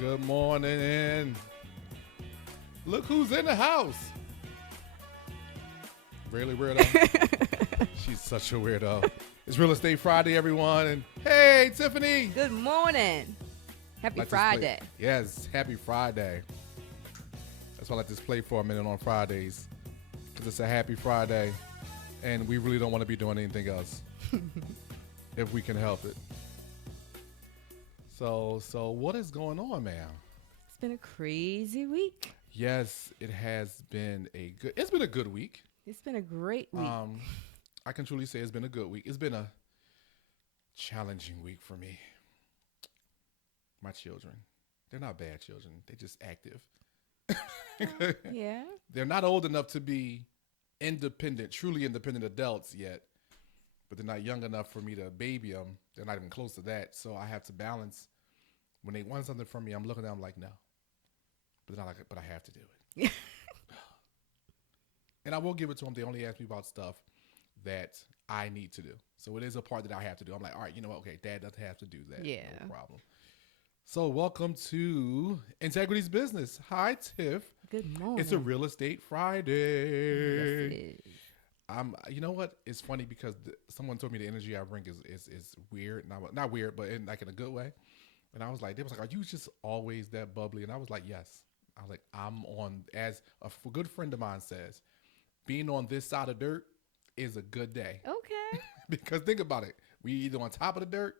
Good morning, and look who's in the house. Really weirdo. She's such a weirdo. It's Real Estate Friday, everyone, and hey, Tifphani. Good morning. Happy Let this Friday. play. Yes, happy Friday. That's why I let this play for a minute on Fridays, because it's a happy Friday, and we really don't want to be doing anything else if we can help it. So what is going on, man? It's been a crazy week. Yes, it's been a good week. It's been a great week. I can truly say it's been a good week. It's been a challenging week for me. My children, they're not bad children. They're just active. Yeah. They're not old enough to be independent, truly independent adults yet, but they're not young enough for me to baby them. They're not even close to that. So I have to balance. When they want something from me, I'm looking at them like, no. But they're not like, but I have to do it. And I will give it to them. They only ask me about stuff that I need to do. So it is a part that I have to do. I'm like, all right, you know what? Okay, Dad doesn't have to do that. Yeah. No problem. So welcome to Integrity's Business. Hi, Tiff. Good morning. It's a Real Estate Friday. Yes, it is. You know what? It's funny because someone told me the energy I bring is weird. Not weird, but in a good way. And I was like, they was like, are you just always that bubbly? And I was like, yes. I was like, I'm on, as a good friend of mine says, being on this side of dirt is a good day. Okay. Because think about it. We either on top of the dirt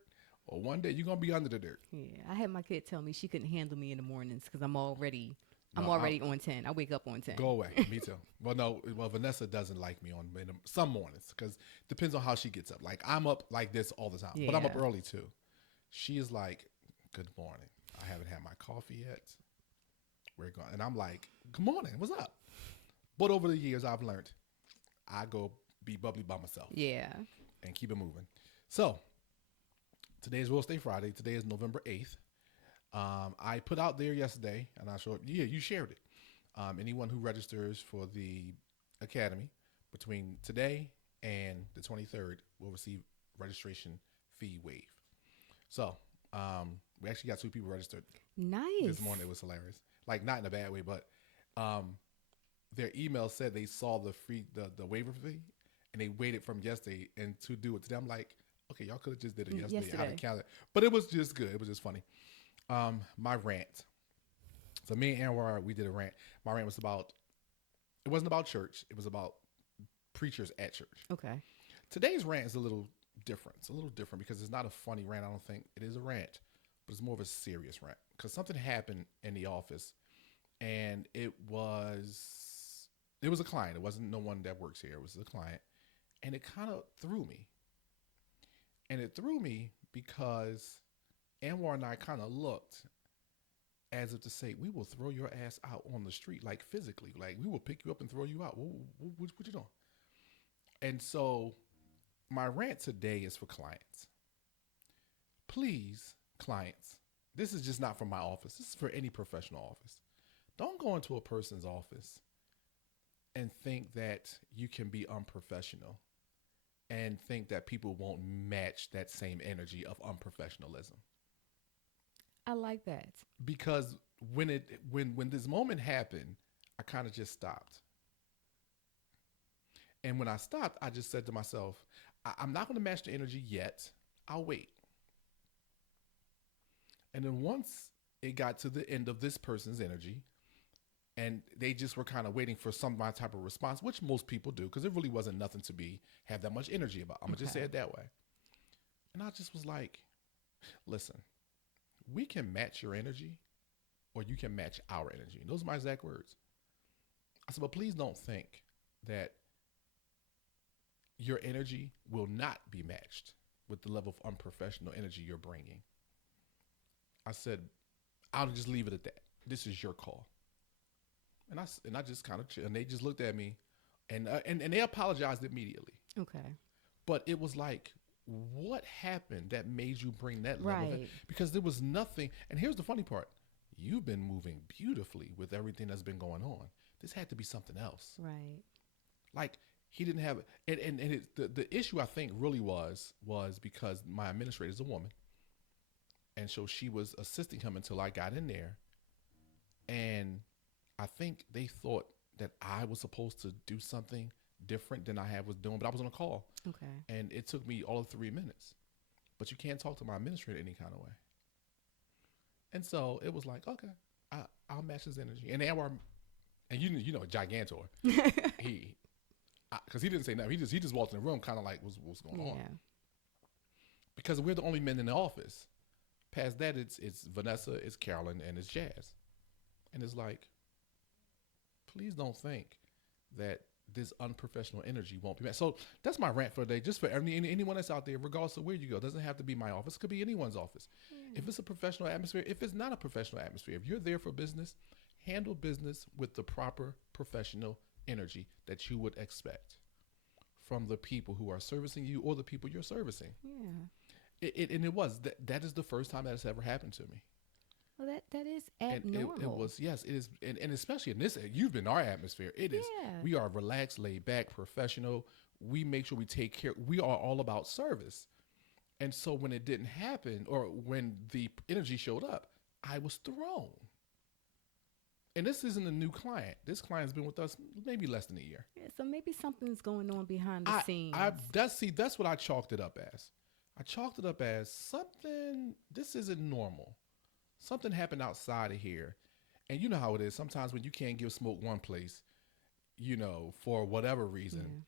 or one day you're going to be under the dirt. Yeah. I had my kid tell me she couldn't handle me in the mornings because I'm already on 10. I wake up on 10. Go away. Me too. Well, Vanessa doesn't like me on some mornings because depends on how she gets up. Like I'm up like this all the time, but I'm up Yeah. early too. She is like, good morning. I haven't had my coffee yet. We're going. And I'm like, good morning. What's up? But over the years, I've learned I go be bubbly by myself. Yeah. And keep it moving. So today is Real Estate Friday. Today is November 8th. I put out there yesterday, and I showed, you shared it. Anyone who registers for the Academy between today and the 23rd will receive registration fee waive. So we actually got 2 people registered Nice. this morning. It was hilarious. Like, not in a bad way, but their email said they saw the waiver fee, and they waited from yesterday and to do it today. I'm like, okay, y'all could have just did it yesterday. Out of calendar. But it was just good. It was just funny. My rant. So me and Anwar, we did a rant. My rant was it wasn't about church. It was about preachers at church. Okay. Today's rant is a little different. It's a little different because it's not a funny rant. I don't think it is a rant, but it's more of a serious rant because something happened in the office, and it was a client. It wasn't no one that works here. It was a client, and it kind of threw me. And it threw me because Anwar and I kind of looked as if to say, we will throw your ass out on the street, like physically. Like, we will pick you up and throw you out. What you doing? And so my rant today is for clients. Please, clients, this is just not for my office. This is for any professional office. Don't go into a person's office and think that you can be unprofessional and think that people won't match that same energy of unprofessionalism. I like that. Because when this moment happened, I kind of just stopped. And when I stopped, I just said to myself, I'm not going to match the energy yet. I'll wait. And then once it got to the end of this person's energy, and they just were kind of waiting for some type of response, which most people do, because it really wasn't nothing to have that much energy about. I'm going to just say it that way. And I just was like, listen, we can match your energy or you can match our energy. And those are my exact words. I said, but please don't think that your energy will not be matched with the level of unprofessional energy you're bringing. I said, I'll just leave it at that. This is your call. And I just kind of, and they just looked at me and they apologized immediately. Okay. But it was like, what happened that made you bring that level of it? Right. Because there was nothing. And here's the funny part. You've been moving beautifully with everything that's been going on. This had to be something else. Right. Like, he didn't have, the issue I think really was because my administrator is a woman. And so she was assisting him until I got in there. And I think they thought that I was supposed to do something different than I was doing, but I was on a call. Okay. And it took me all of 3 minutes. But you can't talk to my administrator any kind of way. And so it was like, okay, I'll match his energy. And Anwar, and you know, Gigantor, because he didn't say nothing. He just walked in the room, kind of like, what's going on? Because we're the only men in the office. Past that, it's Vanessa, it's Carolyn, and it's Jazz. And it's like, please don't think that this unprofessional energy won't be met. So that's my rant for the day. Just for anyone that's out there, regardless of where you go, it doesn't have to be my office. It could be anyone's office. If it's a professional atmosphere, if it's not a professional atmosphere, if you're there for business, handle business with the proper professional energy that you would expect from the people who are servicing you or the people you're servicing. That is the first time that has ever happened to me. Well, that is abnormal. It was, yes, it is. And especially in this, you've been our atmosphere. It is. We are relaxed, laid back, professional. We make sure we take care. We are all about service. And so when it didn't happen, or when the energy showed up, I was thrown. And this isn't a new client. This client's been with us maybe less than a year. Yeah, so maybe something's going on behind the scenes. That's what I chalked it up as. I chalked it up as something, this isn't normal. Something happened outside of here. And you know how it is. Sometimes when you can't give smoke one place, you know, for whatever reason,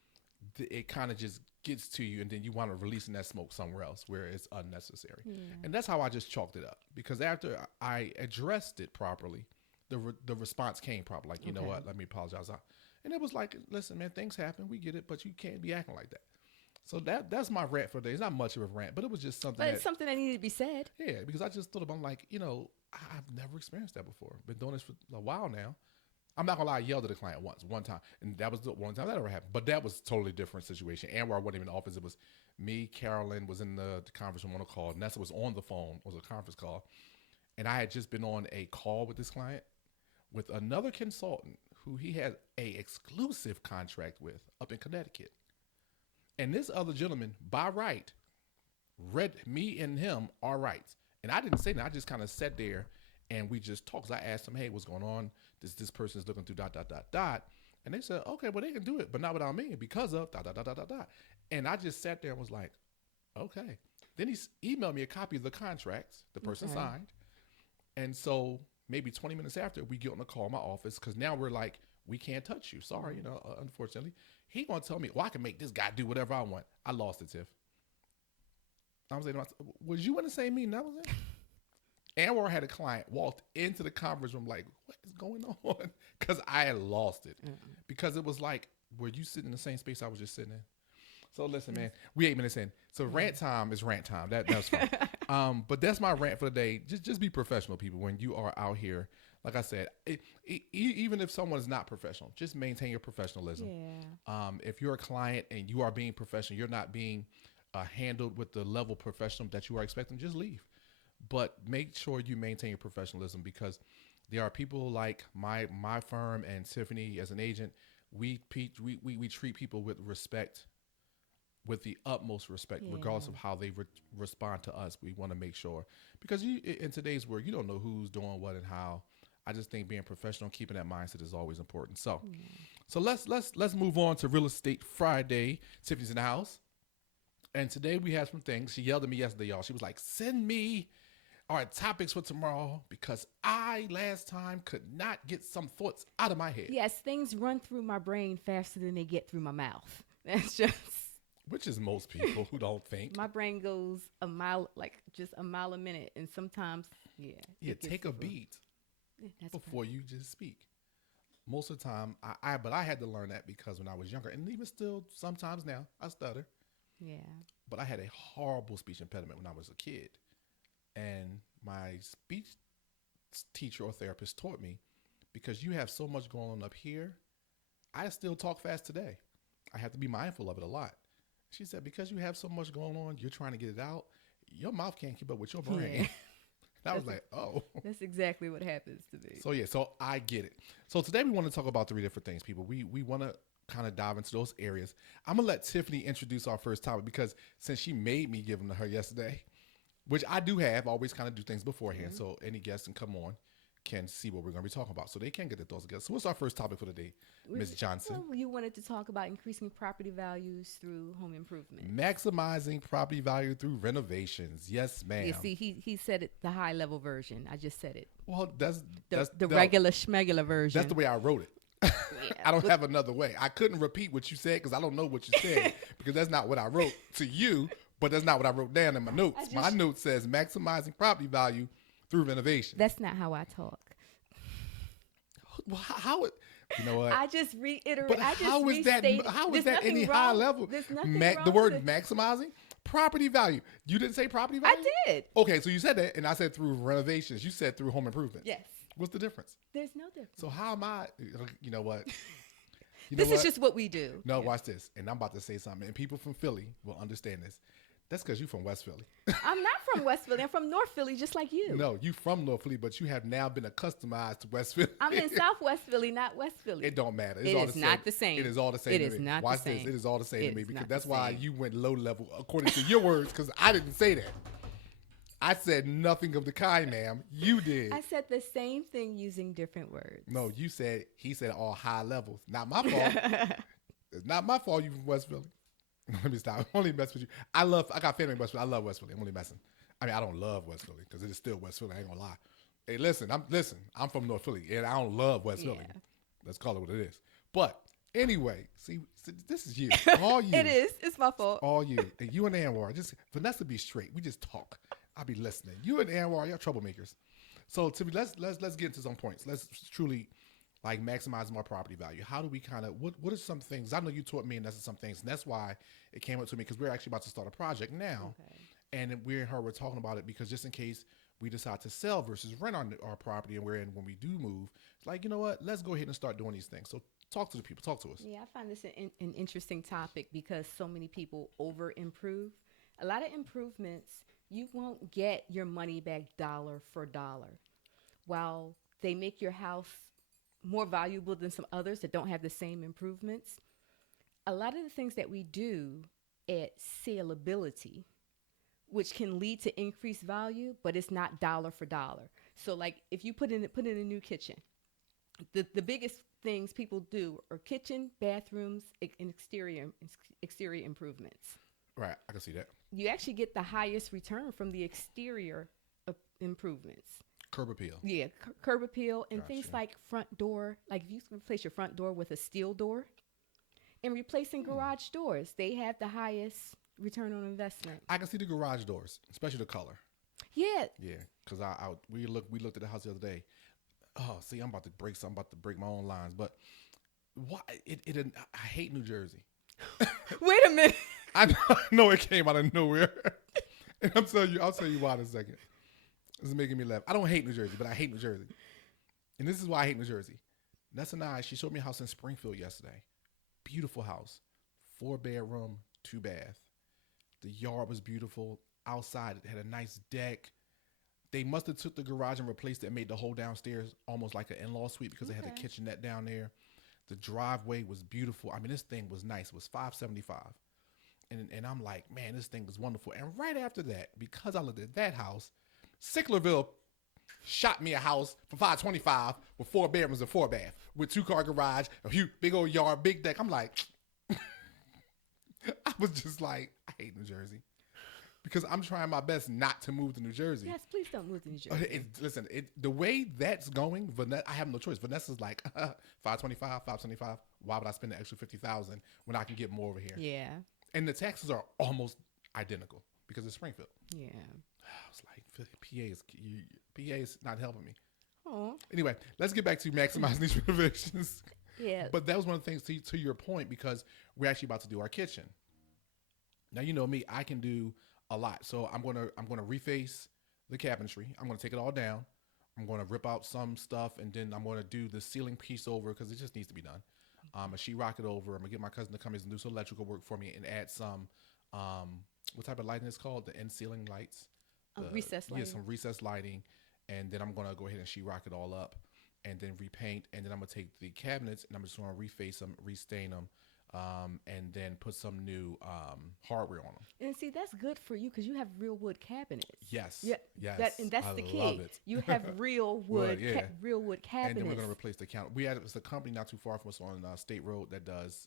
it kind of just gets to you, and then you want to releasing that smoke somewhere else where it's unnecessary. And that's how I just chalked it up. Because after I addressed it properly, the response came properly. Like, you know what, let me apologize. And it was like, listen, man, things happen. We get it, but you can't be acting like that. So that's my rant for the day. It's not much of a rant, but it was just something. But it's something that needed to be said. Yeah, because I just thought about, like, you know, I've never experienced that before. Been doing this for a while now. I'm not gonna lie, I yelled at the client one time, and that was the one time that ever happened. But that was a totally different situation. Anwar wasn't even in the office. It was me, Carolyn was in the conference room on a call. Nessa was on the phone. It was a conference call, and I had just been on a call with this client with another consultant who he had a exclusive contract with up in Connecticut. And this other gentleman, by right, read me and him our rights. And I didn't say that. I just kind of sat there and we just talked. I asked him, hey, what's going on? This person is looking through ... And they said, okay, well, they can do it, but not without me because of ... And I just sat there and was like, okay. Then he emailed me a copy of the contracts the person signed. And so maybe 20 minutes after, we get on a call in my office because now we're like, we can't touch you. Sorry, you know, unfortunately. He gonna tell me, well, I can make this guy do whatever I want. I lost it, Tiff. I was like, was you in the same meeting? That was it. Anwar had a client walked into the conference room like, what is going on? Because I had lost it. Because it was like, were you sitting in the same space I was just sitting in? So listen, man, we 8 minutes in. So rant time is rant time. That's fine. But that's my rant for the day. Just be professional, people, when you are out here. Like I said, even if someone is not professional, just maintain your professionalism. If you're a client and you are being professional, you're not being handled with the level of professional that you are expecting, just leave. But make sure you maintain your professionalism, because there are people like my firm and Tifphani as an agent. We treat people with respect, with the utmost respect, regardless of how they respond to us. We want to make sure, because in today's world, you don't know who's doing what and how. I just think being professional, keeping that mindset is always important. So let's move on to Real Estate Friday. Tiffany's in the house, and today we have some things. She yelled at me yesterday, y'all. She was like, "Send me our topics for tomorrow," because I last time could not get some thoughts out of my head. Yes, things run through my brain faster than they get through my mouth. That's just. Which is most people who don't think. My brain goes a mile a minute, and sometimes, take a beat before you just speak. Most of the time, but I had to learn that because when I was younger, and even still sometimes now, I stutter. Yeah. But I had a horrible speech impediment when I was a kid, and my speech teacher or therapist taught me, because you have so much going on up here, I still talk fast today. I have to be mindful of it a lot. She said, because you have so much going on, you're trying to get it out, your mouth can't keep up with your brain. Yeah. And I was like, oh. That's exactly what happens to me. So I get it. So today we want to talk about 3 different things, people. We want to kind of dive into those areas. I'm going to let Tifphani introduce our first topic, because since she made me give them to her yesterday, which I do have. I always kind of do things beforehand, so any guest can come on can see what we're going to be talking about, so they can get their thoughts together. So what's our first topic for the day, Ms. Johnson? Well, you wanted to talk about increasing property values through home improvement. Maximizing property value through renovations. Yes, ma'am. You see, he said it the high level version. I just said it. Well, that's The regular schmegular version. That's the way I wrote it. I don't have another way. I couldn't repeat what you said because I don't know what you said because that's not what I wrote to you, but that's not what I wrote down in my notes. My note says maximizing property value through renovation. That's not how I talk. Well, how it? You know what? I just reiterate. But how is that? How is that any high level? There's nothing wrong the word with maximizing property value. You didn't say property value. I did. Okay, so you said that, and I said through renovations. You said through home improvement. Yes. What's the difference? There's no difference. So how am I? You know what? This is just what we do. No, watch this. And I'm about to say something, and people from Philly will understand this. That's because you're from West Philly. I'm not from West Philly. I'm from North Philly, just like you. No, you from North Philly, but you have now been accustomed to West Philly. I'm in Southwest Philly, not West Philly. It don't matter. It is not the same. It is all the same. It is not the same. Watch this. It is all the same to me because that's the why same. you went low level according to your words because I didn't say that. I said nothing of the kind, ma'am. You did. I said the same thing using different words. No, he said all high levels. Not my fault. It's not my fault you from West Philly. Let me stop. I'm only messing with you. I got family in West Philly. I love West Philly. I'm only messing. I mean, I don't love West Philly because it is still West Philly. I ain't gonna lie. Hey, listen. I'm from North Philly and I don't love West Philly. Let's call it what it is. But anyway, see this is you. All you. It is. It's my fault. All you. And you and Anwar. Vanessa be straight. We just talk. I'll be listening. You and Anwar, y'all troublemakers. So let's get into some points. Let's truly like maximizing our property value. How do we kind of, what are some things? I know you taught me and that's some things. And that's why it came up to me because we're actually about to start a project now. Okay. And we're talking about it because just in case we decide to sell versus rent our property and when we do move, it's like, you know what, let's go ahead and start doing these things. So talk to the people, talk to us. Yeah, I find this an interesting topic because so many people over improve. A lot of improvements, you won't get your money back dollar for dollar. While they make your house more valuable than some others that don't have the same improvements, a lot of the things that we do at saleability, which can lead to increased value, but it's not dollar for dollar. So like if you put in a new kitchen, the biggest things people do are kitchen, bathrooms, and exterior improvements. Right, I can see that. You actually get the highest return from the exterior improvements. Curb appeal. Yeah, curb appeal and things like front door. Like if you replace your front door with a steel door and replacing garage doors, they have the highest return on investment. I can see the garage doors, especially the color. Yeah. Yeah, because we looked at the house the other day. Oh, see, I'm about to break something. I'm about to break my own lines. But why? I hate New Jersey. Wait a minute. I know it came out of nowhere. And I'll tell you why in a second. This is making me laugh. I don't hate New Jersey, but I hate New Jersey. And this is why I hate New Jersey. Nessa and she showed me a house in Springfield yesterday. Beautiful house. 4-bedroom, 2-bath. The yard was beautiful. Outside, it had a nice deck. They must have took the garage and replaced it and made the whole downstairs almost like an in-law suite because they had a kitchenette down there. The driveway was beautiful. I mean, this thing was nice. It was $575. And I'm like, man, this thing was wonderful. And right after that, because I looked at that house, Sicklerville shot me a house for $525 with 4 bedrooms and 4-bath with 2-car garage, a huge big old yard, big deck. I'm like, I was just like, I hate New Jersey because I'm trying my best not to move to New Jersey. Yes, please don't move to New Jersey. Listen, the way that's going, I have no choice. Vanessa's like $525, $575. Why would I spend the extra $50,000 when I can get more over here? Yeah. And the taxes are almost identical because it's Springfield. Yeah. I was like, PA is not helping me. Oh. Anyway, let's get back to maximizing these renovations. Yeah. But that was one of the things to your point because we're actually about to do our kitchen. Now you know me, I can do a lot. So I'm gonna reface the cabinetry. I'm gonna take it all down. I'm gonna rip out some stuff and then I'm gonna do the ceiling piece over because it just needs to be done. And sheetrock it over. I'm gonna get my cousin to come in and do some electrical work for me and add some what type of lighting is called? The end ceiling lights. Recessed lighting. Yeah, some recessed lighting. And then I'm gonna go ahead and sheetrock it all up and then repaint. And then I'm gonna take the cabinets and I'm just gonna reface them, restain them, and then put some new hardware on them. And see, that's good for you because you have real wood cabinets. Yes, Yeah, yes, and that's I the love key. it. You have real wood, yeah. real wood cabinets. And then we're going to replace the counter. It's a company not too far from us on State Road that does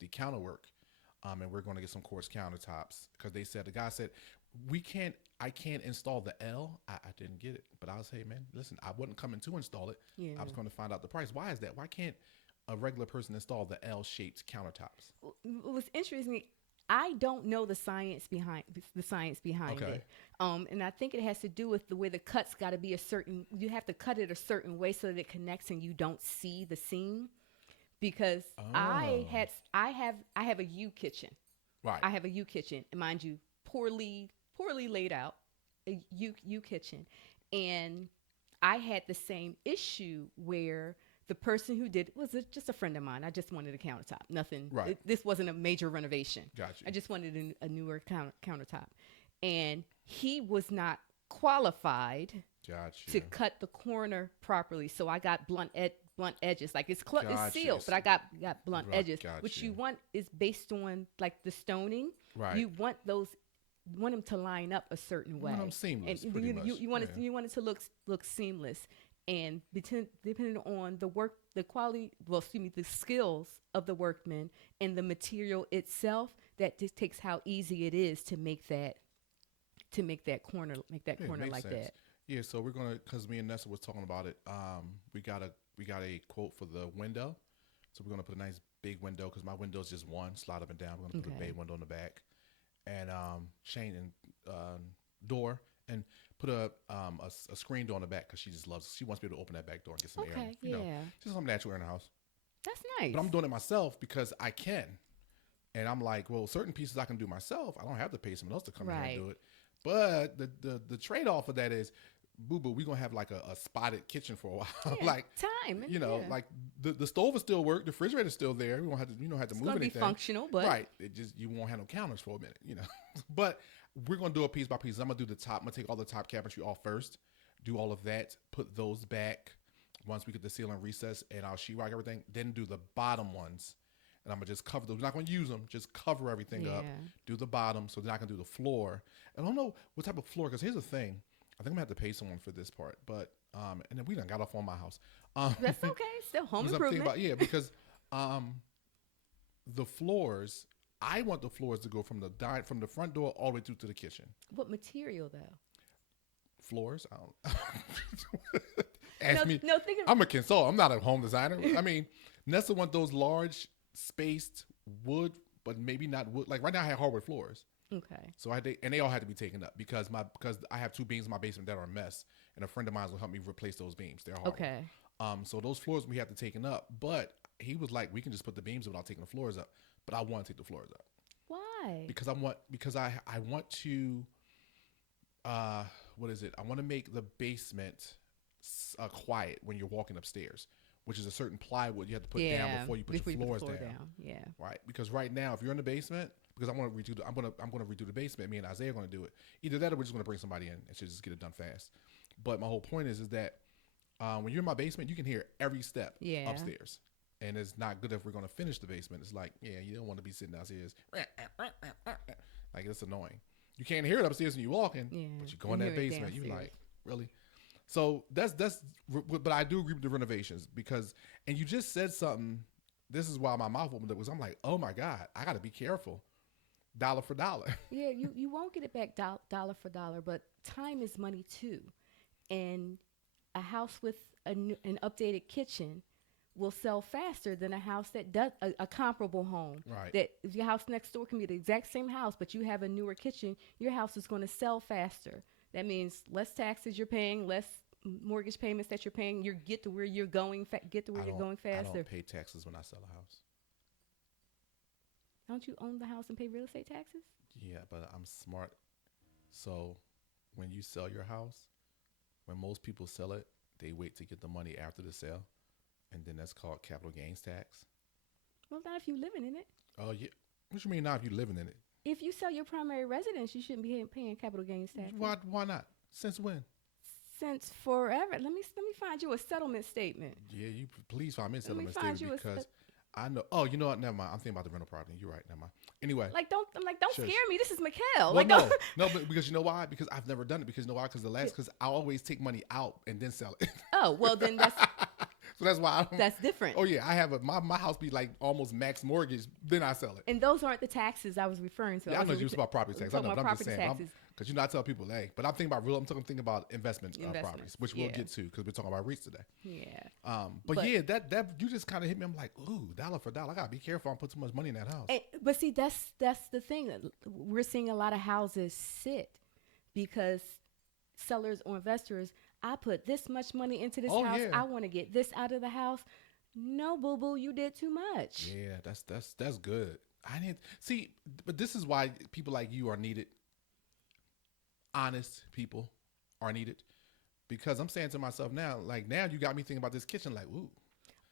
the counter work. And we're going to get some quartz countertops because the guy said, I can't install the L. I didn't get it. But I was, hey, man, listen, I wasn't coming to install it. Yeah. I was going to find out the price. Why is that? Why can't a regular person install the L-shaped countertops? What's interesting, I don't know the science behind Okay. it. And I think it has to do with the way the cuts got to be you have to cut it a certain way so that it connects and you don't see the seam. Because I have a U kitchen. Right. I have a U kitchen, and mind you, poorly laid out, a U kitchen, and I had the same issue where the person who did was just a friend of mine. I just wanted a countertop. Nothing. Right. This wasn't a major renovation. Gotcha. I just wanted a newer countertop, and he was not qualified Gotcha. to cut the corner properly. So I got blunt edges. Like it's Gotcha. sealed, but I got blunt Right, edges. gotcha. Which you want is based on like the stoning. Right. You want them to line up a certain way. Want them seamless, and pretty much. You want it to look seamless. And depending on the quality, the skills of the workman and the material itself, that dictates how easy it is to make that corner like sense. that. Yeah, so we're gonna, because me and Nessa was talking about it. We got a quote for the window, so we're gonna put a nice big window because my window is just one, slide up and down. We're gonna put a bay window in the back, and chain and door, and put a screen door on the back because she wants to be able to open that back door and get some air. Okay, You know, yeah. just something natural in the house. That's nice. But I'm doing it myself because I can, and I'm like, well, certain pieces I can do myself. I don't have to pay someone else to come in here and do it. But the trade off of that is, boo-boo, we're going to have like a spotted kitchen for a while. Yeah, like time. Like the stove will still work. The refrigerator's still there. We won't have to, have to move anything. It's going to be functional, but. Right. You won't have no counters for a minute, But we're going to do it piece by piece. I'm going to do the top. I'm going to take all the top cabinetry off first, do all of that, put those back once we get the ceiling recessed, and I'll sheetrock everything. Then do the bottom ones. And I'm going to just cover those. We're not going to use them. Just cover everything up. Do the bottom. So then I can do the floor. And I don't know what type of floor, because here's the thing. I think I'm going to have to pay someone for this part. But, and then we done got off on my house. That's okay. Still home improvement. Because the floors, I want the floors to go from the front door all the way through to the kitchen. What material, though? Floors? I don't Ask me. No, I'm a consultant. I'm not a home designer. I mean, Nessa want those large spaced wood, but maybe not wood. Like right now I have hardwood floors. Okay. So they all had to be taken up because I have two beams in my basement that are a mess, and a friend of mine will help me replace those beams. They're hardwood. Okay. So those floors we have to taken up, but he was like, we can just put the beams without taking the floors up. But I want to take the floors up. Why? Because I want to what is it? I want to make the basement quiet when you're walking upstairs, which is a certain plywood you have to put down before you put your floors down. Yeah. Right. Because right now, if you're in the basement, because I'm gonna redo the basement. Me and Isaiah are gonna do it. Either that, or we're just gonna bring somebody in and just get it done fast. But my whole point is that when you're in my basement, you can hear every step upstairs, and it's not good if we're gonna finish the basement. It's like, you don't want to be sitting downstairs, like it's annoying. You can't hear it upstairs when you're walking, but you go in that basement, you like, really. So that's, but I do agree with the renovations and you just said something. This is why my mouth opened up, was I'm like, oh my God, I got to be careful. Dollar for dollar. Yeah, you won't get it back dollar for dollar, but time is money too. And a house with an updated kitchen will sell faster than a house that does a comparable home. Right. That if your house next door can be the exact same house, but you have a newer kitchen, your house is going to sell faster. That means less taxes you're paying, less mortgage payments that you're paying. You get to where you're going. You're going faster. I don't pay taxes when I sell a house. Don't you own the house and pay real estate taxes? Yeah, but I'm smart. So when you sell your house, when most people sell it, they wait to get the money after the sale, and then that's called capital gains tax. Well, not if you're living in it. Oh yeah. What you mean not if you're living in it? If you sell your primary residence, you shouldn't be paying capital gains tax. Why not? Since when? Since forever. Let me find you a settlement statement. Yeah, you please find me a settlement statement because I know. Oh, you know what? Never mind. I'm thinking about the rental property. You're right. Never mind. Anyway, Don't shush. scare me. This is Mickel. Well, Like, don't. no, but because you know why? Because I've never done it. Because you know why? Because I always take money out and then sell it. Oh, well, then So that's why I don't. that's different. Oh yeah, I have my house be like almost max mortgage. Then I sell it. And those aren't the taxes I was referring to. Yeah, I know you was about property tax. I know, but I'm just saying. Taxes. Because you know, I tell people, hey, but I'm thinking about I'm thinking about investment properties, which we'll get to because we're talking about REITs today. Yeah. But yeah, that you just kind of hit me. I'm like, ooh, dollar for dollar. I gotta be careful. I put too much money in that house. But see, that's the thing. We're seeing a lot of houses sit because sellers or investors. I put this much money into this house. Yeah. I want to get this out of the house. No, boo boo, you did too much. Yeah, that's good. I didn't see, but this is why people like you are needed. Honest people are needed, because I'm saying to myself now, like now you got me thinking about this kitchen, like ooh,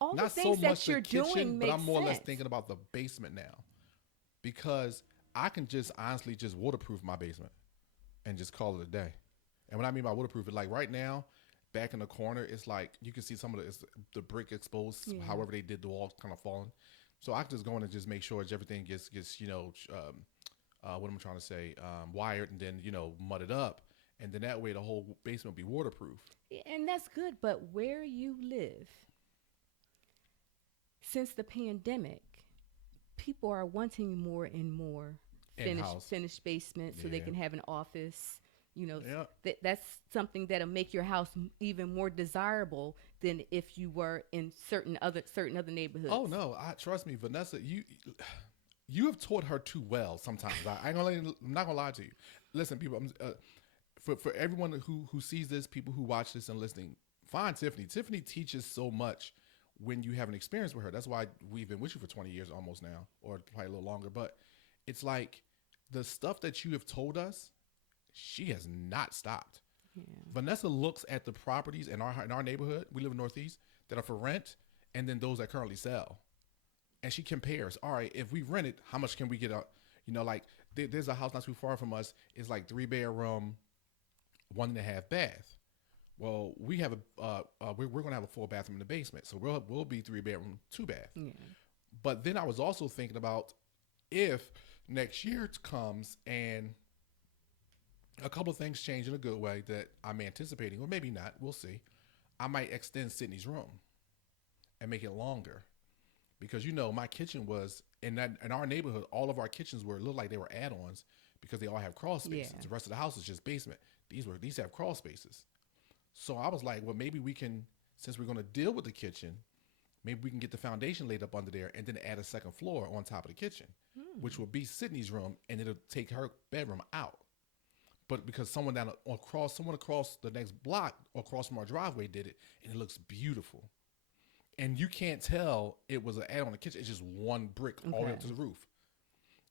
All not the things so that much you're the kitchen, doing but makes I'm more or less sense. thinking about the basement now, because I can just honestly just waterproof my basement and just call it a day. And what I mean by waterproof, it like right now, back in the corner, it's like you can see some of the brick exposed, however they did the walls kind of falling. So I can just go in and just make sure everything gets what am I trying to say, wired and then mudded up, and then that way the whole basement will be waterproof. And that's good. But where you live, since the pandemic, people are wanting more and more finished basement so they can have an office. That's something that'll make your house even more desirable than if you were in certain other neighborhoods. Oh no, trust me, Vanessa, you have taught her too well sometimes. I'm not gonna lie to you. Listen, people, for everyone who sees this, people who watch this and listening, find Tiffany. Tiffany teaches so much when you have an experience with her. That's why we've been with you for 20 years almost now, or probably a little longer. But it's like the stuff that you have told us, she has not stopped. Yeah. Vanessa looks at the properties in our neighborhood. We live in Northeast that are for rent, and then those that currently sell. And she compares. All right, if we rent it, how much can we get? Like there's a house not too far from us. It's like 3-bedroom, 1.5 bath. Well, we have we're gonna have a full bathroom in the basement, so we'll be 3-bedroom, 2-bath. Yeah. But then I was also thinking about if next year comes and a couple of things change in a good way that I'm anticipating, or maybe not. We'll see. I might extend Sydney's room and make it longer. Because my kitchen was in our neighborhood, all of our kitchens looked like they were add-ons because they all have crawl spaces. Yeah. The rest of the house is just basement. These have crawl spaces. So I was like, well, maybe we can, since we're going to deal with the kitchen, maybe we can get the foundation laid up under there and then add a second floor on top of the kitchen, which will be Sydney's room, and it'll take her bedroom out. But because someone across the next block or across from our driveway did it, and it looks beautiful. And you can't tell it was an add-on the kitchen. It's just one brick all the way up to the roof.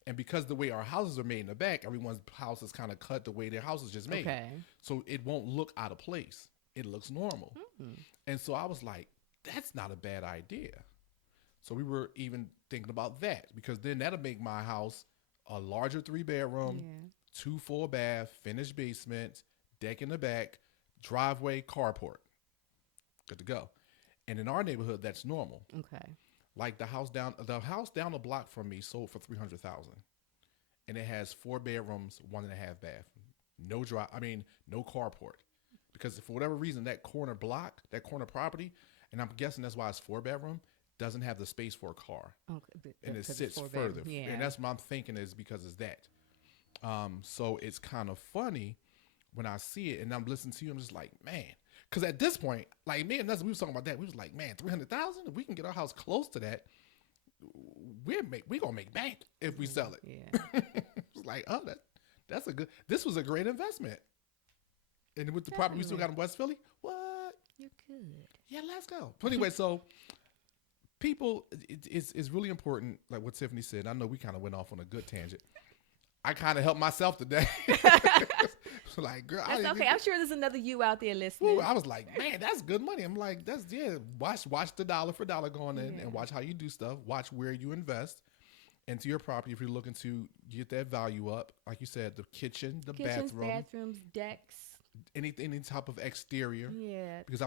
And because the way our houses are made in the back, everyone's house is kind of cut the way their house is just made. Okay. So it won't look out of place. It looks normal. Mm-hmm. And so I was like, that's not a bad idea. So we were even thinking about that, because then that'll make my house a larger 3-bedroom, 2 full bath, finished basement, deck in the back, driveway, carport. Good to go. And in our neighborhood, that's normal. Okay. Like the house down the block from me sold for $300,000, and it has 4 bedrooms, 1.5 bath, no carport, because for whatever reason that corner property, and I'm guessing that's why it's 4-bedroom, doesn't have the space for a car. Okay. And it sits further, and that's what I'm thinking is because it's that. So it's kind of funny when I see it, and I'm listening to you. I'm just like, man. Because at this point, like me and Nelson, we was talking about that. We was like, man, $300,000. If we can get our house close to that, we gonna make bank if we sell it. Yeah. It's like, oh, that's a good. This was a great investment. And with the property we still got in West Philly, what? You're good. Yeah, let's go. But anyway, so people, it's really important. Like what Tiffany said. I know we kind of went off on a good tangent. I kind of helped myself today. Like, girl, that's okay. I'm sure there's another you out there listening. Ooh, I was like, man, that's good money. I'm like, watch the dollar for dollar going in, and watch how you do stuff. Watch where you invest into your property if you're looking to get that value up. Like you said, the kitchens, bathrooms, decks, any type of exterior. Yeah. Because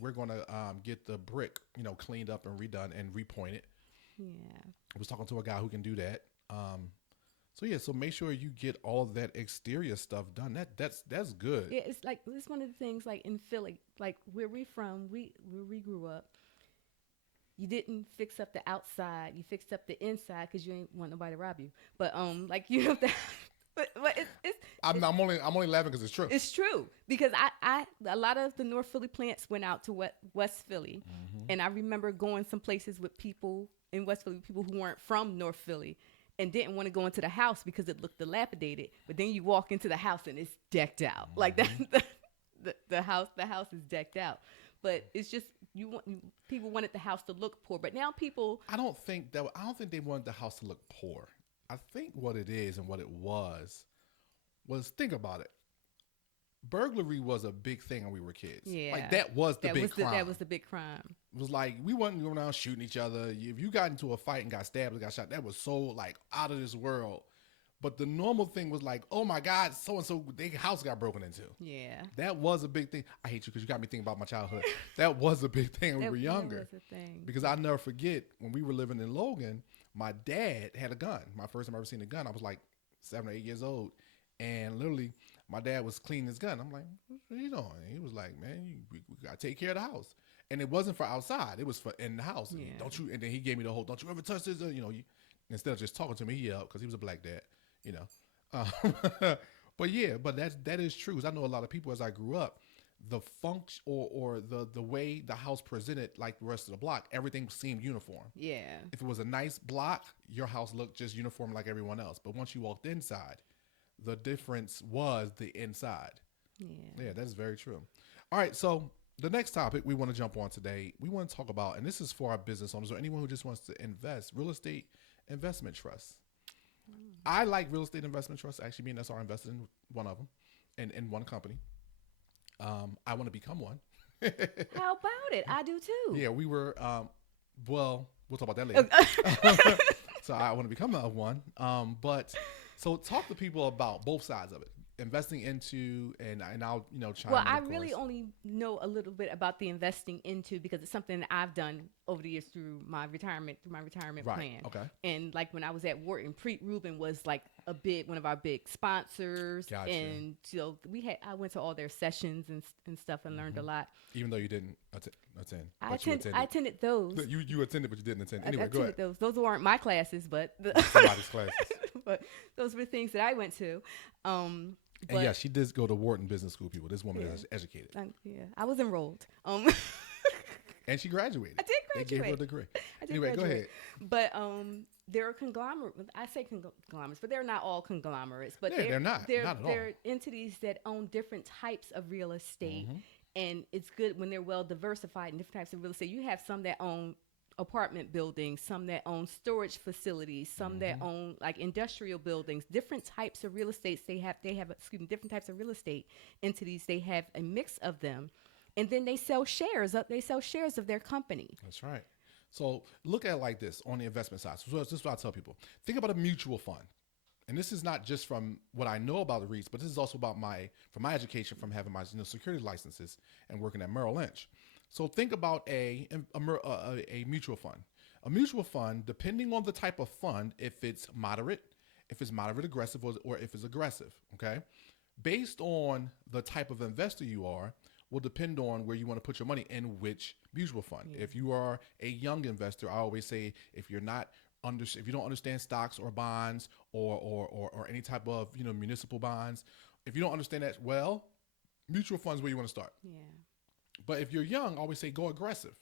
we're gonna get the brick, cleaned up and redone and repointed. Yeah. I was talking to a guy who can do that. So yeah, so make sure you get all of that exterior stuff done. That's good. Yeah, it's like it's one of the things like in Philly, like where we grew up. You didn't fix up the outside. You fixed up the inside because you ain't want nobody to rob you. But like you know that. But I'm only laughing because it's true. it's true because I a lot of the North Philly plants went out to West Philly, and I remember going some places with people in West Philly, people who weren't from North Philly, and didn't want to go into the house because it looked dilapidated. But then you walk into the house and it's decked out like that. The house is decked out, but it's just people wanted the house to look poor. But now people, I don't think they wanted the house to look poor. I think what it is and what it was think about it. Burglary was a big thing when we were kids. yeah, Like that was the big crime. that was the big crime. It was like we wasn't going around shooting each other. If you got into a fight and got stabbed or got shot, that was so like out of this world. But the normal thing was like, oh my God, so and so their house got broken into. Yeah, That was a big thing. I hate you because you got me thinking about my childhood. That was a big thing when we were younger. That was a thing. Because I'll never forget when we were living in Logan, my dad had a gun. My first time I ever seen a gun, I was like 7 or 8 years old. And literally, my dad was cleaning his gun. I'm like, what are you doing? He was like, man, we got to take care of the house. And it wasn't for outside. It was for in the house. Yeah. And then he gave me the whole, don't you ever touch this. Instead of just talking to me, he yelled because he was a black dad, But yeah, but that is true. 'Cause I know a lot of people as I grew up, the function or the way the house presented like the rest of the block, everything seemed uniform. Yeah, If it was a nice block, your house looked just uniform like everyone else. But once you walked inside, the difference was the inside. Yeah, that is very true. All right, so the next topic we want to jump on today, we want to talk about, and this is for our business owners or anyone who just wants to invest, real estate investment trusts. I like real estate investment trusts. Actually, me and SR invested in one of them, in one company. I want to become one. how about it? I do too. Yeah, we were. Well, we'll talk about that later. So I want to become one. But so talk to people about both sides of it, investing into, and I'll chime Well, in, I of really course. only know a little bit about the investing into because it's something that I've done over the years through my retirement Right. plan. Okay. And like when I was at Wharton, Preet Rubin was like one of our big sponsors. Gotcha. And I went to all their sessions and stuff and learned a lot. Even though you didn't attend. I attended those. You attended, but you didn't attend. I Anyway, go ahead. attended those. Those weren't my classes, but Somebody's classes. but those were things that I went to. And yeah, she did go to Wharton Business School. People, this woman is educated, Yeah, I was enrolled. and she graduated. I did graduate. They gave her a degree. I did Anyway, graduate. go ahead. But there are conglomerates. I say conglomerates, but they're not all conglomerates. But Yeah, they're not. Not at all. They're entities that own different types of real estate, and it's good when they're well diversified in different types of real estate. You have some that own apartment buildings, some that own storage facilities, some that own like industrial buildings, different types of real estate. They have different types of real estate entities. They have a mix of them, and then they sell shares of their company. That's right. So look at it like this on the investment side. So this is what I tell people. Think about a mutual fund. And this is not just from what I know about the REITs, but this is also about my education from having my security licenses and working at Merrill Lynch. So think about a mutual fund. A mutual fund, depending on the type of fund, if it's moderate aggressive, or if it's aggressive, okay? Based on the type of investor you are, will depend on where you want to put your money in which mutual fund. Yeah. If you are a young investor, I always say if you don't understand stocks or bonds or any type of municipal bonds, if you don't understand that well, mutual funds where you want to start. Yeah. But if you're young, I always say go aggressive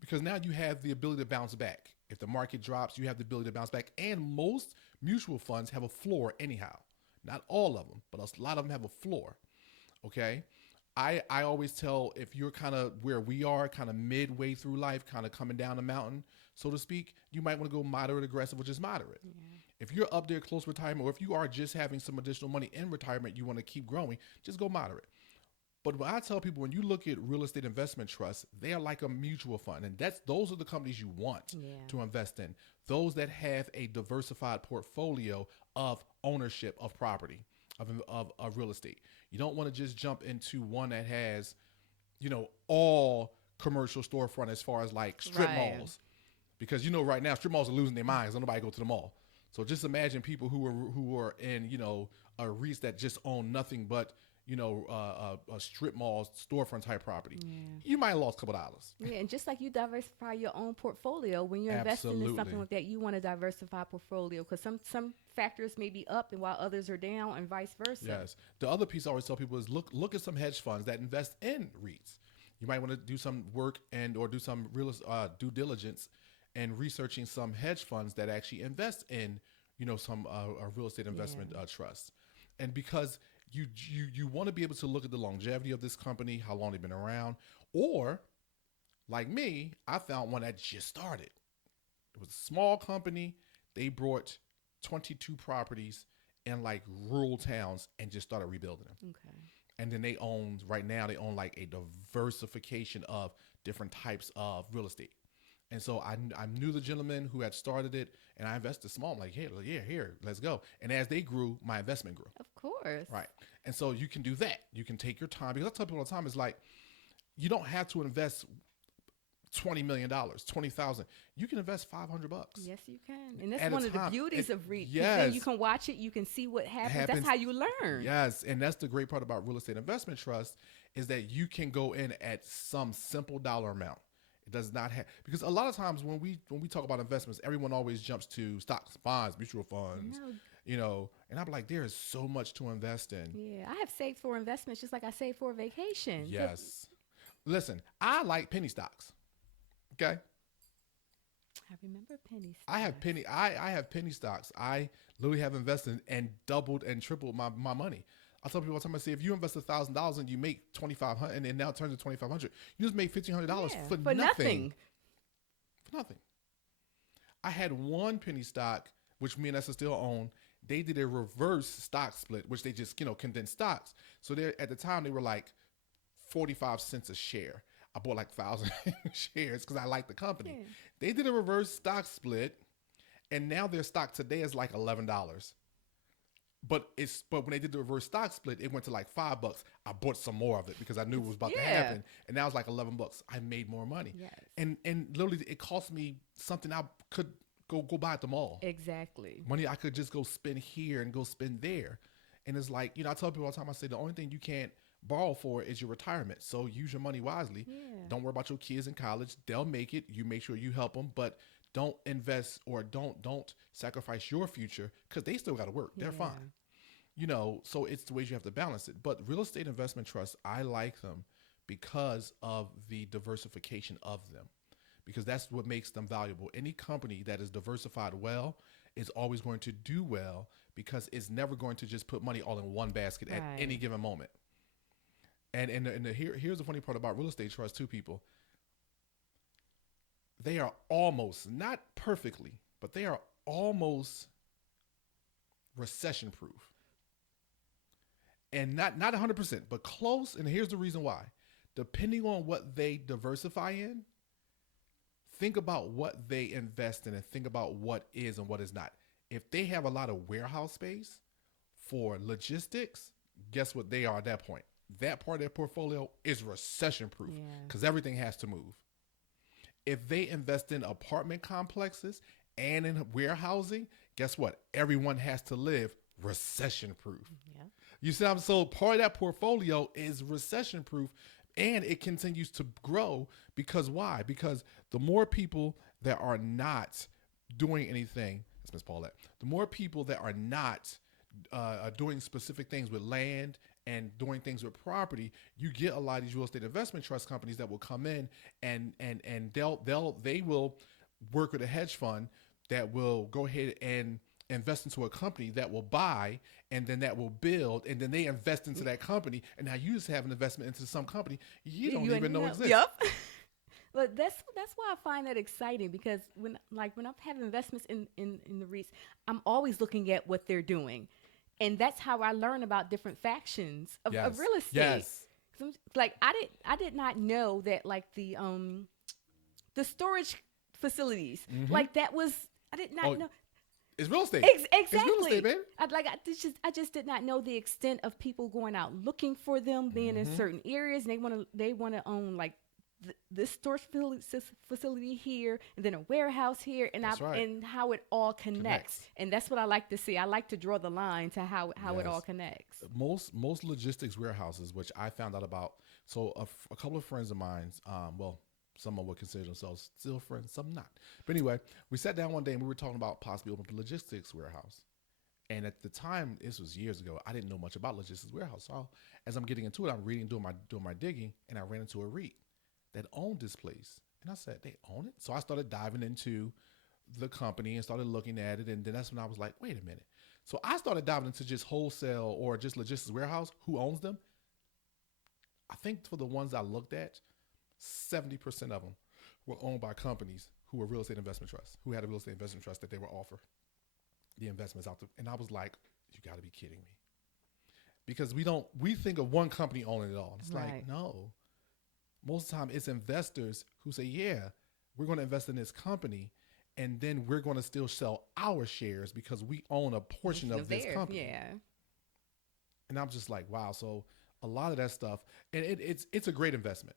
because now you have the ability to bounce back. If the market drops, you have the ability to bounce back. And most mutual funds have a floor anyhow. Not all of them, but a lot of them have a floor. Okay. I always tell if you're kind of where we are, kind of midway through life, kind of coming down the mountain, so to speak, you might want to go moderate aggressive, which is moderate. Yeah. If you're up there close to retirement, or if you are just having some additional money in retirement, you want to keep growing, just go moderate. But what I tell people, when you look at real estate investment trusts, they are like a mutual fund. And those are the companies you want to invest in. Those that have a diversified portfolio of ownership of property, of real estate. You don't want to just jump into one that has, all commercial storefront as far as like strip malls. because right now strip malls are losing their minds. Don't nobody go to the mall. So just imagine people who are in REITs that just own nothing but a strip mall storefront type property. Yeah. You might have lost a couple dollars. Yeah, and just like you diversify your own portfolio, when you're investing in something Absolutely. like that, you want to diversify portfolio because some factors may be up and while others are down, and vice versa. Yes. The other piece I always tell people is look at some hedge funds that invest in REITs. You might want to do some work or do some due diligence and researching some hedge funds that actually invest in some real estate investment trusts. And because you want to be able to look at the longevity of this company, how long they've been around, or like me, I found one that just started. It was a small company. They brought 22 properties in like rural towns and just started rebuilding them. Okay. And then right now they own like a diversification of different types of real estate. And so I knew the gentleman who had started it, and I invested small. I'm like, hey, yeah, here, let's go. And as they grew, my investment grew. Of course. Right. And so you can do that. You can take your time. Because I tell people all the time, it's like, you don't have to invest $20 million, 20,000. You can invest $500. Yes, you can. And that's At a one of the time. beauties of REIT. Yes. Then you can watch it. You can see what happens. That's how you learn. Yes. And that's the great part about real estate investment trust is that you can go in at some simple dollar amount. It does not have, because a lot of times when we talk about investments, everyone always jumps to stocks, bonds, mutual funds, and I'm like, there is so much to invest in. Yeah, I have saved for investments just like I saved for a vacation. Yes. Listen, I like penny stocks. Okay. I remember penny stocks. I have penny stocks. I literally have invested and doubled and tripled my money. I tell people all the time, I say, if you invest $1,000 and you make $2,500 and it now turns to $2,500, you just make $1,500 for nothing. For nothing. I had one penny stock, which me and Esther still own. They did a reverse stock split, which they just, condensed stocks. So at the time they were like 45 cents a share. I bought like 1,000 shares because I like the company. Yeah. They did a reverse stock split, and now their stock today is like $11. But when they did the reverse stock split, it went to like $5. I bought some more of it because I knew it was about to happen, and now it's like $11. I made more money. Yes. And literally, it cost me something I could go buy at the mall. Exactly. Money I could just go spend here and go spend there, and it's like I tell people all the time. I say the only thing you can't borrow for is your retirement. So use your money wisely. Yeah. Don't worry about your kids in college. They'll make it. You make sure you help them, but don't invest or don't sacrifice your future because they still got to work. They're fine. So it's the ways you have to balance it. But real estate investment trusts, I like them because of the diversification of them, because that's what makes them valuable. Any company that is diversified well is always going to do well because it's never going to just put money all in one basket at any given moment. And here's the funny part about real estate trusts too, people. They are almost, not perfectly, but they are almost recession proof. And not 100%, but close. And here's the reason why. Depending on what they diversify in, think about what they invest in and think about what is and what is not. If they have a lot of warehouse space for logistics, guess what they are at that point? That part of their portfolio is recession proof because everything has to move. If they invest in apartment complexes and in warehousing, guess what? Everyone has to live recession proof. Yeah. You see, so part of that portfolio is recession proof, and it continues to grow because why? Because the more people that are not doing anything, that's Miss Paulette, the more people that are not doing specific things with land and doing things with property, you get a lot of these real estate investment trust companies that will come in and they will work with a hedge fund that will go ahead and invest into a company that will buy, and then that will build, and then they invest into that company, and now you just have an investment into some company you don't even know exists. Yep. But that's why I find that exciting, because when I'm having investments in the REITs, I'm always looking at what they're doing. And that's how I learn about different factions of real estate. Yes. Like I did not know that like the storage facilities, like that was, I did not know. It's real estate. Exactly. It's real estate, baby. I just did not know the extent of people going out looking for them, being in certain areas, and they want to own like this storage facility here, and then a warehouse here, and That's right. and how it all connects. Connects. And that's what I like to see. I like to draw the line to how it all Yes. connects. Most logistics warehouses, which I found out about. So a couple of friends of mine, well, some would consider themselves still friends, some not. But anyway, we sat down one day and we were talking about possibly opening a logistics warehouse. And at the time, this was years ago, I didn't know much about logistics warehouse. So as I'm getting into it, I'm reading, doing my digging, and I ran into a REIT that owned this place. And I said, they own it? So I started diving into the company and started looking at it. And then that's when I was like, wait a minute. So I started diving into just wholesale or just logistics warehouse. Who owns them? I think for the ones I looked at, 70% of them were owned by companies who were real estate investment trusts, who had a real estate investment trust that they were offer the investments out to. And I was like, you got to be kidding me. Because we think of one company owning it all. It's Right. like, no. Most of the time, it's investors who say, yeah, we're going to invest in this company, and then we're going to still sell our shares because we own a portion of this company. Yeah. And I'm just like, wow. So a lot of that stuff, and it's a great investment.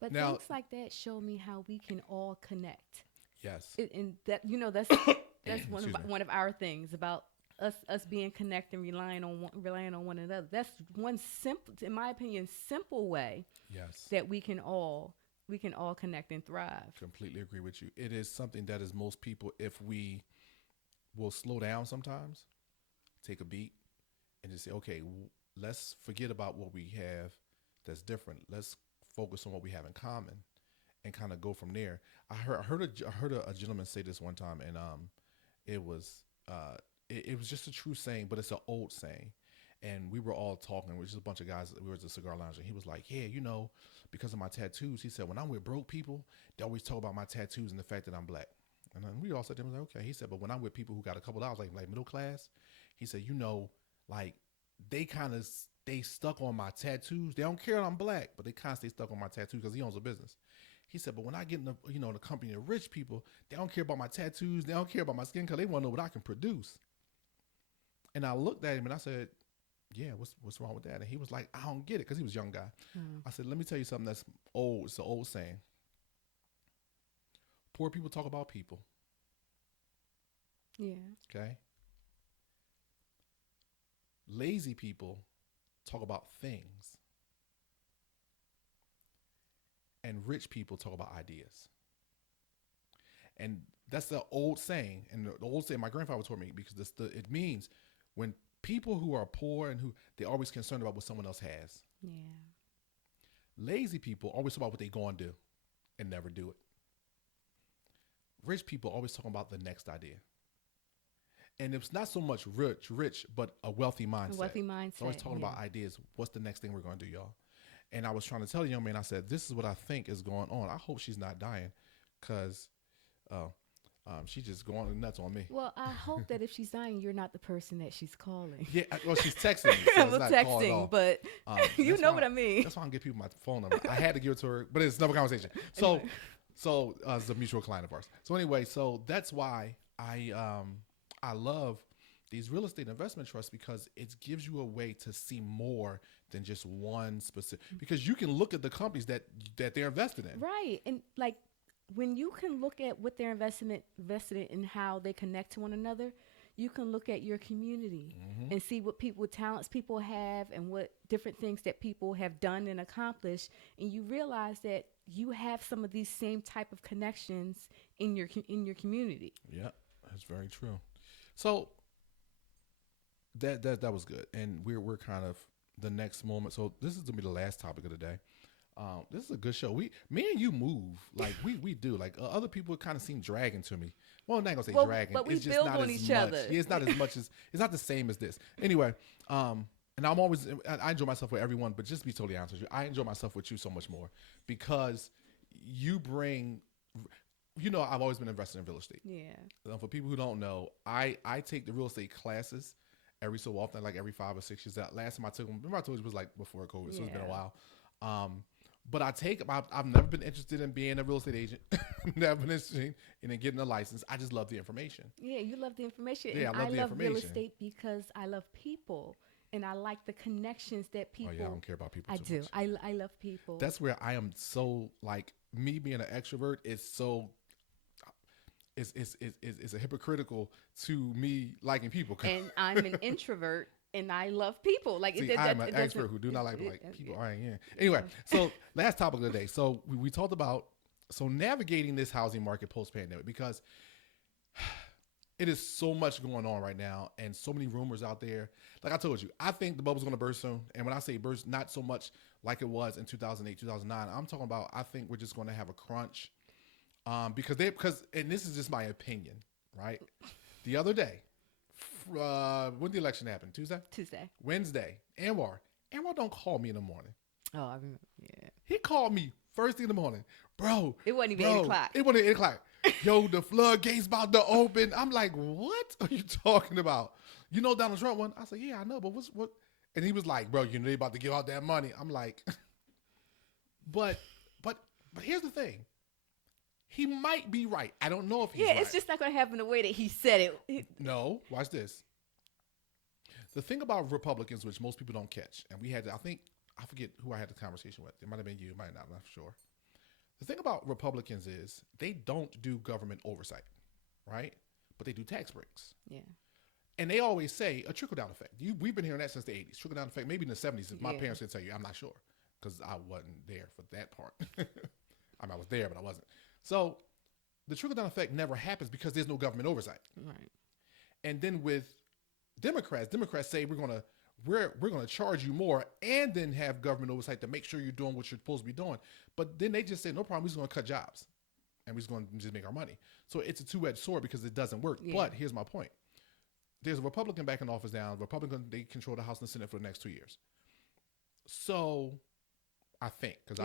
But Now- things like that show me how we can all connect. Yes. And that that's one Excuse of me. one of our things about us being connected and relying on one another. That's one simple, in my opinion, simple way Yes. that we can all connect and thrive. Completely agree with you. It is something that is most people, if we will slow down sometimes, take a beat, and just say, okay, let's forget about what we have that's different. Let's focus on what we have in common and kind of go from there. I heard a gentleman say this one time, and it was it was just a true saying, but it's an old saying. And we were all talking, which is a bunch of guys. We were at the cigar lounge, and he was like, "Yeah, because of my tattoos." He said, "When I'm with broke people, they always talk about my tattoos and the fact that I'm black." And then we all said to him, like, "Okay." He said, "But when I'm with people who got a couple dollars, like middle class," he said, like they kind of stay stuck on my tattoos. They don't care that I'm black, but they kind of stay stuck on my tattoos because he owns a business." He said, "But when I get in the company of rich people, they don't care about my tattoos. They don't care about my skin color. They want to know what I can produce." And I looked at him and I said, "Yeah, what's wrong with that?" And he was like, "I don't get it," because he was a young guy. I said, "Let me tell you something that's old. It's an old saying. Poor people talk about people. Yeah. Okay. Lazy people talk about things. And rich people talk about ideas." And that's the old saying. And the old saying my grandfather told me, because it means when people who are poor and who they're always concerned about what someone else has. Yeah. Lazy people always talk about what they're going to do and never do it. Rich people always talking about the next idea. And it's not so much rich, but a wealthy mindset. A wealthy mindset. It's always talking about ideas. What's the next thing we're going to do, y'all? And I was trying to tell the young man, I said, this is what I think is going on. I hope she's not dying, because she's just going nuts on me. Well, I hope that if she's dying, you're not the person that she's calling. Yeah, well, she's texting me. So Well, it's not call at texting, all. but you That's know why- what I mean. That's why I don't give people my phone number. I had to give it to her, but it's another conversation. So, it's a mutual client of ours. So anyway, so that's why I love these real estate investment trusts, because it gives you a way to see more than just one specific. Because you can look at the companies that they're invested in. Right. And like when you can look at what they're invested in and how they connect to one another, you can look at your community and see what talents people have and what different things that people have done and accomplished. And you realize that you have some of these same type of connections in your community. Yeah, that's very true. So that was good. And we're kind of the next moment. So this is gonna be the last topic of the day. This is a good show. Me and you move like we do. Like other people kind of seem dragging to me. Well, I'm not gonna say dragging. But we it's just build not on as each much. other. Yeah, it's not as much as it's not the same as this. Anyway, and I enjoy myself with everyone, but just to be totally honest with you, I enjoy myself with you so much more, because you bring. I've always been invested in real estate. Yeah. For people who don't know, I take the real estate classes every so often, like every 5 or 6 years. That last time I took them, remember I told you it was like before COVID, so it's been a while. But I've never been interested in being a real estate agent. Never been interested in getting a license. I just love the information. Yeah, you love the information. Yeah, and I love the love real information. estate because I love people. and I like the connections that Oh people. yeah, I don't care about people I too do. much. I love people. That's where I am so like me being an extrovert is so it's a hypocritical to me liking people. And I'm an introvert, and I love people. Like See, I'm an expert who do not like people. I ain't. Anyway, so last topic of the day. So we talked about navigating this housing market post pandemic because it is so much going on right now and so many rumors out there. Like I told you, I think the bubble's going to burst soon. And when I say burst, not so much like it was in 2008, 2009. I'm talking about I think we're just going to have a crunch because and this is just my opinion, right? The other day, when the election happened, Tuesday. Wednesday, Anwar don't call me in the morning. Oh, I remember. Yeah. He called me first thing in the morning. Bro. It wasn't even 8 o'clock. It wasn't 8 o'clock. Yo, the floodgates about to open. I'm like, what are you talking about? You know Donald Trump won? I said, yeah, I know, but what? And he was like, bro, you know they about to give out that money. I'm like, but here's the thing. He might be right. I don't know if he's right. Yeah, it's just not going to happen the way that he said it. No, watch this. The thing about Republicans, which most people don't catch, and we had, I forget who I had the conversation with. It might have been you, it might not, I'm not sure. The thing about Republicans is they don't do government oversight, right? But they do tax breaks. Yeah. And they always say a trickle-down effect. We've been hearing that since the 80s. Trickle-down effect, maybe in the 70s. My parents didn't tell you. I'm not sure because I wasn't there for that part. I mean, I was there, but I wasn't. So the trickle-down effect never happens because there's no government oversight. Right. And then with Democrats say we're gonna charge you more and then have government oversight to make sure you're doing what you're supposed to be doing. But then they just say no problem, we're just gonna cut jobs and we're just gonna just make our money. So it's a two-edged sword because it doesn't work. Yeah. But here's my point. There's a Republican back in office now. Republican, they control the House and the Senate for the next 2 years. So I think because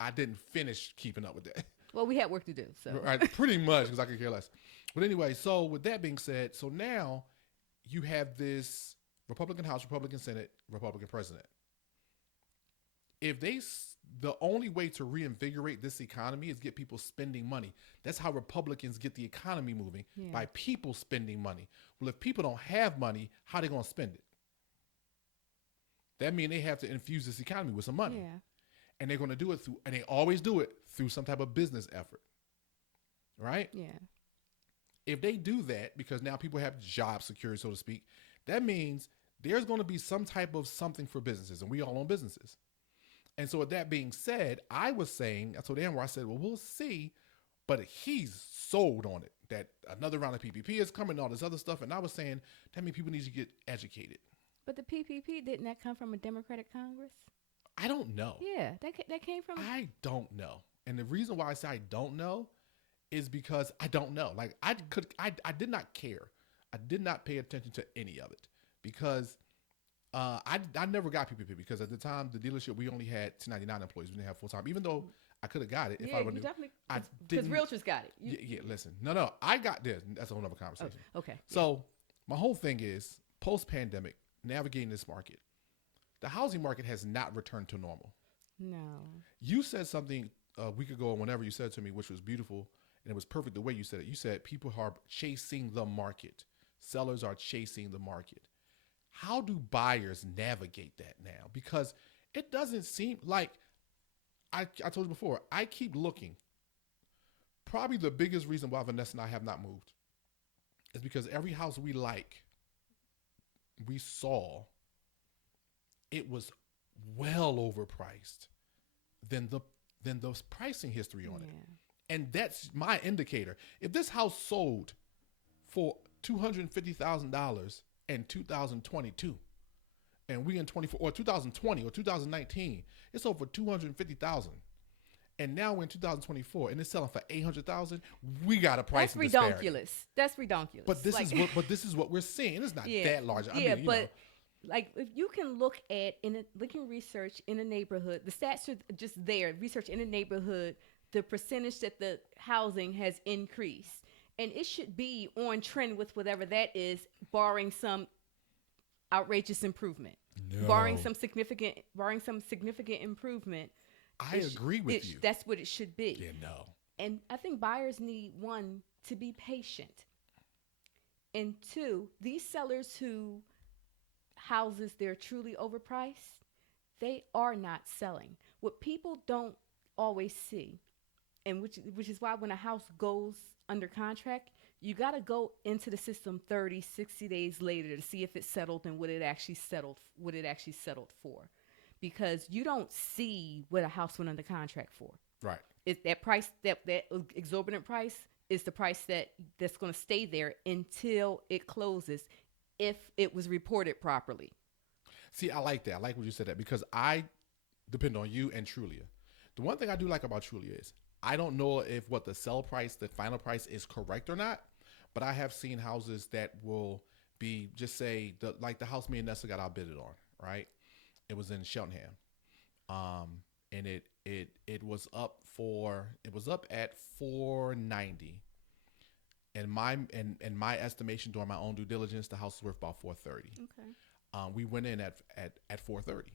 I didn't finish keeping up with that. Well, we had work to do, so right, pretty much because I could care less. But anyway, so with that being said, so now you have this Republican House, Republican Senate, Republican President. If the only way to reinvigorate this economy is get people spending money. That's how Republicans get the economy moving, by people spending money. Well, if people don't have money, how are they going to spend it? That means they have to infuse this economy with some money. Yeah. And they're going to do it and they always do it through some type of business effort. Right? Yeah. If they do that, because now people have job security, so to speak, that means there's going to be some type of something for businesses, and we all own businesses. And so with that being said, I told Anwar, I said, well, we'll see, but he's sold on it, that another round of PPP is coming, all this other stuff. And I was saying, that means people need to get educated. But the PPP, didn't that come from a Democratic Congress? I don't know. Yeah, that came from... I don't know. And the reason why I say I don't know is because I don't know. Like I did not care. I did not pay attention to any of it because I never got PPP because at the time the dealership we only had 1099 employees. We didn't have full time. Even though I could have got it if I would. Because realtors got it. Yeah. Listen, no. I got this. That's a whole other conversation. Okay. So my whole thing is post pandemic navigating this market. The housing market has not returned to normal. No. You said something a week ago, whenever you said it to me, which was beautiful. And it was perfect the way you said it. You said people are chasing the market. Sellers are chasing the market. How do buyers navigate that now? Because it doesn't seem like, I told you before, I keep looking. Probably the biggest reason why Vanessa and I have not moved is because every house we saw, it was well overpriced than the pricing history on it. And that's my indicator. If this house sold for $250,000 in 2022, and we in 24 or 2020 or 2019, it's over $250,000, and now we're in 2024, and it's selling for $800,000. We got a price. That's redonkulous. That's redonkulous. But this is what we're seeing. It's not that large. I mean, but like if you can look at looking research in a neighborhood, the stats are just there. Research in a neighborhood. The percentage that the housing has increased, and it should be on trend with whatever that is, barring some outrageous improvement, barring some significant improvement. I agree with you. That's what it should be. Yeah, no. And I think buyers need, one, to be patient, and two, these sellers who houses they're truly overpriced, they are not selling. What people don't always see, and which is why when a house goes under contract, you got to go into the system 30, 60 days later to see if it settled and what it actually settled for, because you don't see what a house went under contract for. Right. It, that price, that exorbitant price, is the price that's going to stay there until it closes, if it was reported properly. See, I like that. I like what you said that, because I depend on you and Trulia. The one thing I do like about Trulia is I don't know if what the sell price, the final price, is correct or not, but I have seen houses that will be, just say, like the house me and Nessa got outbidded on, right? It was in Cheltenham. And it was up at 490. And my estimation during my own due diligence, the house was worth about 430. Okay. We went in at 430.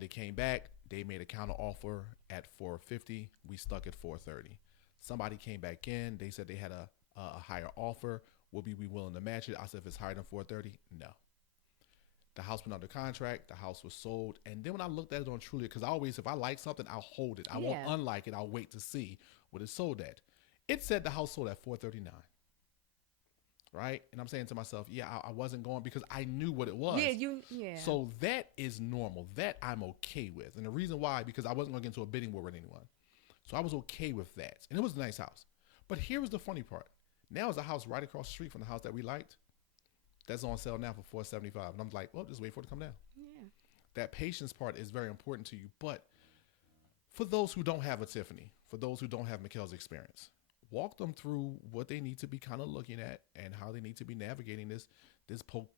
They came back. They made a counter offer at 450. We stuck at 430. Somebody came back in. They said they had a higher offer. Would we be willing to match it? I said, if it's higher than 430, no. The house went under contract. The house was sold. And then when I looked at it on Trulia, because I always, if I like something, I'll hold it. I won't unlike it. I'll wait to see what it's sold at. It said the house sold at 439. Right? And I'm saying to myself, yeah, I wasn't going, because I knew what it was. Yeah. So that is normal. That I'm okay with. And the reason why, because I wasn't going to get into a bidding war with anyone. So I was okay with that. And it was a nice house. But here was the funny part. Now is a house right across the street from the house that we liked. That's on sale now for $475. And I'm like, well, just wait for it to come down. Yeah. That patience part is very important to you. But for those who don't have a Tifphani, for those who don't have Mickel's experience, walk them through what they need to be kind of looking at and how they need to be navigating this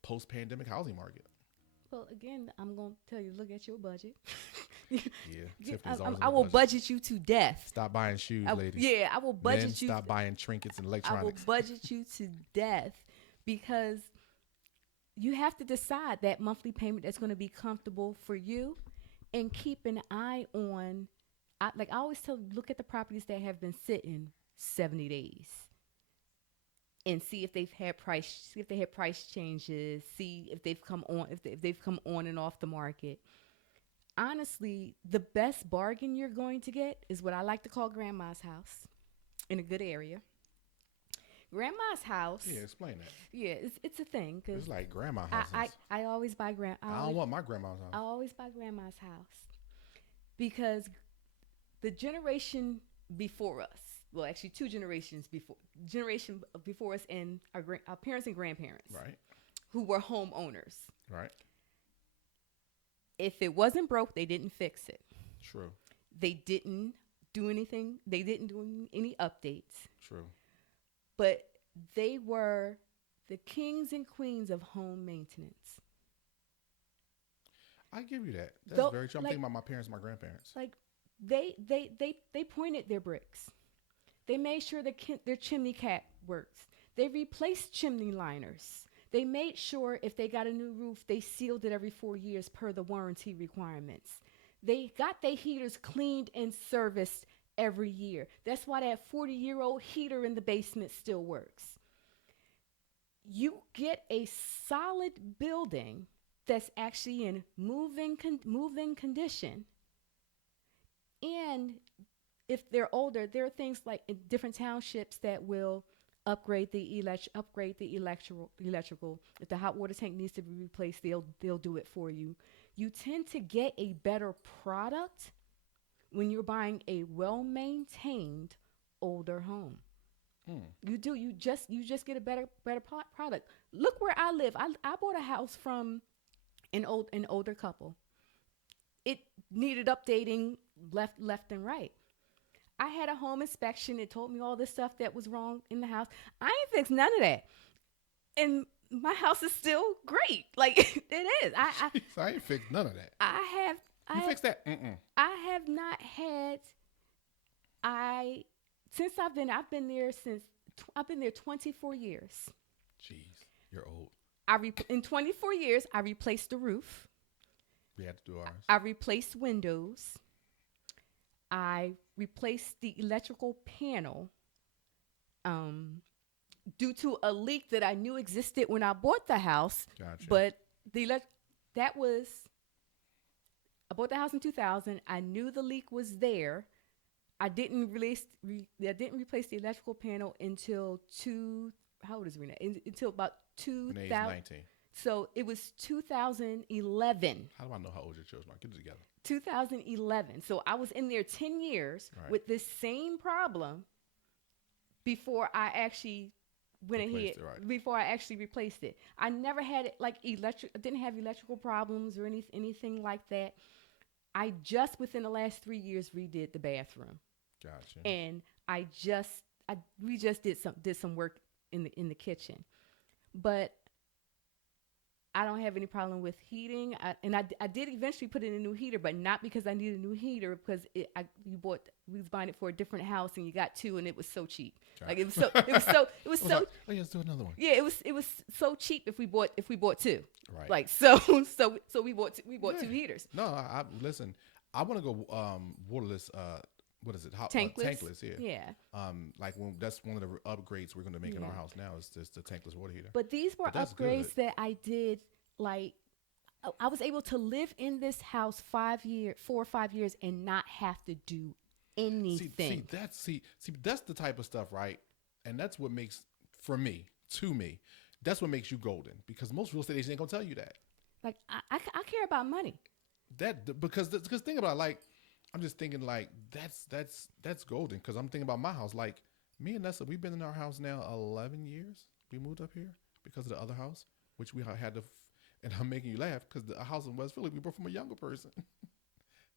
post-pandemic housing market. Well, again, I'm going to tell you, look at your budget. Yeah, I will budget you to death. Stop buying shoes, ladies. Yeah, I will budget you. Stop buying trinkets and electronics. I will budget you to death, because you have to decide that monthly payment that's going to be comfortable for you, and keep an eye on, I always tell you, look at the properties that have been sitting 70 days and see if they've had price changes, see if they've come on, if they've come on and off the market. Honestly, the best bargain you're going to get is what I like to call grandma's house, in a good area. Grandma's house. Yeah, explain that. Yeah, it's a thing, cause it's like grandma houses. I always buy I don't want my grandma's house. I always buy grandma's house, because the generation before us, well, actually two generations before us, and our parents and grandparents, right, who were homeowners, right. If it wasn't broke, they didn't fix it. True. They didn't do anything. They didn't do any updates. True. But they were the kings and queens of home maintenance. I give you that. That's very true. I'm thinking about my parents and my grandparents. Like they pointed their bricks. They made sure their chimney cap works. They replaced chimney liners. They made sure if they got a new roof, they sealed it every 4 years per the warranty requirements. They got their heaters cleaned and serviced every year. That's why that 40-year-old heater in the basement still works. You get a solid building that's actually in move-in condition. And if they're older, there are things like in different townships that will upgrade the electrical. If the hot water tank needs to be replaced, they'll do it for you. You tend to get a better product when you're buying a well-maintained older home. You do. You just get a better product. Look where I live. I bought a house from an older couple. It needed updating left and right. I had a home inspection. It told me all this stuff that was wrong in the house. I ain't fixed none of that, and my house is still great. Like it is. I ain't fixed none of that. You fixed that? I have not had. Since I've been there 24 years. Jeez, you're old. In 24 years, I replaced the roof. We had to do ours. I replaced windows. I replaced the electrical panel due to a leak that I knew existed when I bought the house. Gotcha. But the that was I bought the house in 2000. I knew the leak was there. I didn't replace the electrical panel until how old is Rena? Until about Renee's 2000. 19. So it was 2011. How do I know how old your children are? Get it together. 2011. So I was in there 10 years Right. with this same problem before I actually went ahead, before I actually replaced it. I never had it like I didn't have electrical problems or anything like that. I just within the last 3 years redid the bathroom. Gotcha. And we just did some work in the kitchen. But I don't have any problem with heating. I did eventually put in a new heater, but not because I needed a new heater, because we was buying it for a different house and you got two and it was so cheap. Gotcha. Like it was so like, oh yeah, let's do another one. yeah, it was so cheap if we bought two. Right. Like so we bought two heaters. No, I listen. I want to go waterless. What is it? Tankless. Tankless. Yeah. Yeah. Like that's one of the upgrades we're going to make in our house now is just the tankless water heater. But these were upgrades that I did. Like I was able to live in this house 4 or 5 years and not have to do anything. See, that's the type of stuff, right? And that's what makes, to me, that's what makes you golden, because most real estate agents ain't gonna tell you that. Like I care about money. Because think about it, like I'm just thinking like that's golden, because I'm thinking about my house. Like me and Nessa, we've been in our house now 11 years. We moved up here because of the other house, which we had to. And I'm making you laugh because the house in West Philly we bought from a younger person.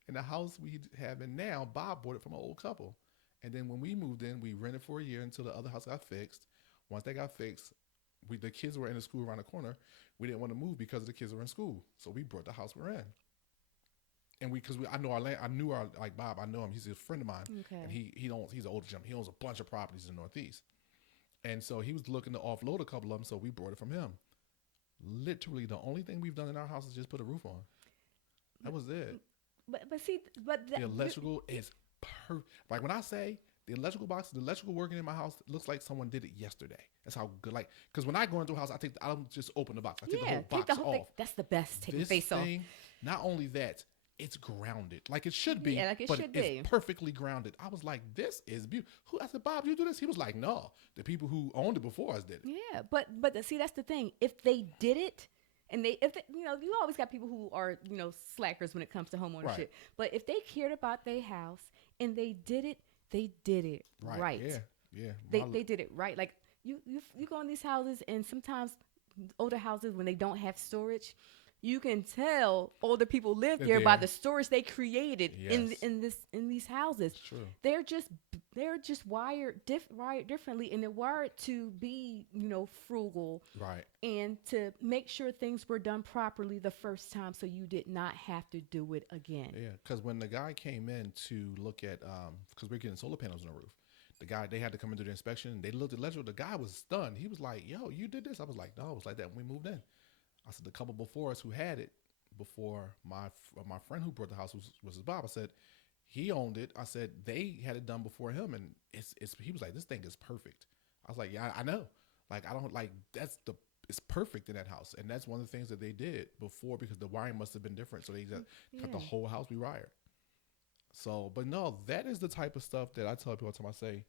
And the house we have in now, Bob bought it from an old couple. And then when we moved in, we rented for a year until the other house got fixed. Once they got fixed, the kids were in the school around the corner. We didn't want to move because the kids were in school. So we brought the house we're in. And I knew Bob, I know him. He's a friend of mine. Okay. And he's an older gentleman. He owns a bunch of properties in the Northeast. And so he was looking to offload a couple of them. So we brought it from him. Literally the only thing we've done in our house is just put a roof on. That was it. But the electrical is perfect. Like when I say the electrical working in my house looks like someone did it yesterday. That's how good. Like, because when I go into a house, I don't just open the box. I take the whole box off. Thing. That's the best. Take the face off. Not only that, it's grounded like it should be. Yeah, like it but should it's perfectly grounded. I was like, this is beautiful. I said, Bob, you do this? He was like, no. The people who owned it before us did it. Yeah, but see, that's the thing. If they did it, and you always got people who are slackers when it comes to homeownership. Right. But if they cared about their house and they did it right. Yeah. They did it right. Like you go in these houses, and sometimes older houses, when they don't have storage, you can tell older people live there by the storage they created in these houses. It's true. They're just wired differently, and they're wired to be frugal, right, and to make sure things were done properly the first time, so you did not have to do it again. Yeah, because when the guy came in to look at because we're getting solar panels on the roof, they had to come and do the inspection. They looked at electrical. The guy was stunned. He was like, "Yo, you did this?" I was like, "No, it was like that when we moved in." I said, the couple before us who had it, before my friend who brought the house was Bob. I said, he owned it. I said, they had it done before him, and he was like, this thing is perfect. I was like, yeah, I know. Like, I don't like, it's perfect in that house. And that's one of the things that they did before, because the wiring must have been different. So they got the whole house rewired. So, but no, that is the type of stuff that I tell people all the time. I say,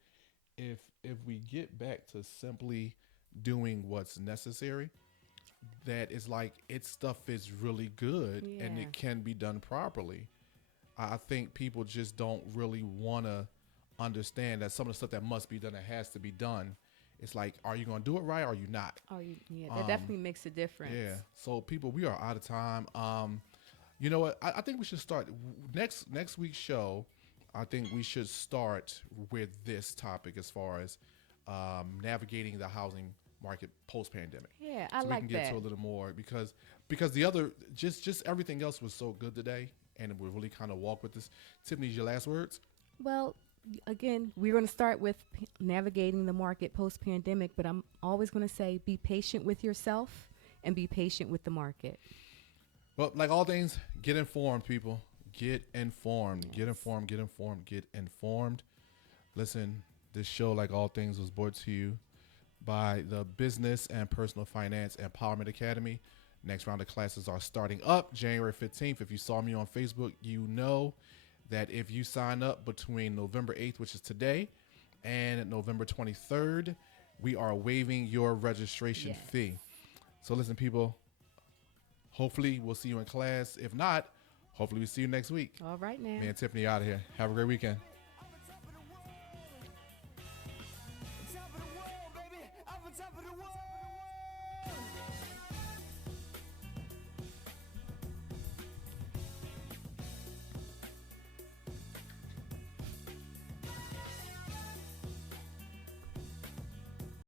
if we get back to simply doing what's necessary, that is like stuff is really good and it can be done properly. I think people just don't really want to understand that some of the stuff that must be done, that has to be done. It's like, are you going to do it right or are you not? That definitely makes a difference. Yeah. So people, we are out of time. You know what? I think we should start next week's show. I think we should start with this topic as far as navigating the housing market post-pandemic. Yeah, I so like that. We can get to a little more because the other just everything else was so good today, and we really kind of walk with this. Tiffany's your last words? Well, again, we're going to start with navigating the market post-pandemic, but I'm always going to say be patient with yourself and be patient with the market. Well, like all things, get informed, people. Get informed. Yes. Get informed. Get informed. Get informed. Listen, this show, like all things, was brought to you by the Business and Personal Finance Empowerment Academy. Next round of classes are starting up January 15th. If you saw me on Facebook, you know that if you sign up between November 8th, which is today, and November 23rd, we are waiving your registration Yes. fee. So listen, people, hopefully we'll see you in class. If not, hopefully we see you next week. All right now. Me and Tiffany out of here. Have a great weekend.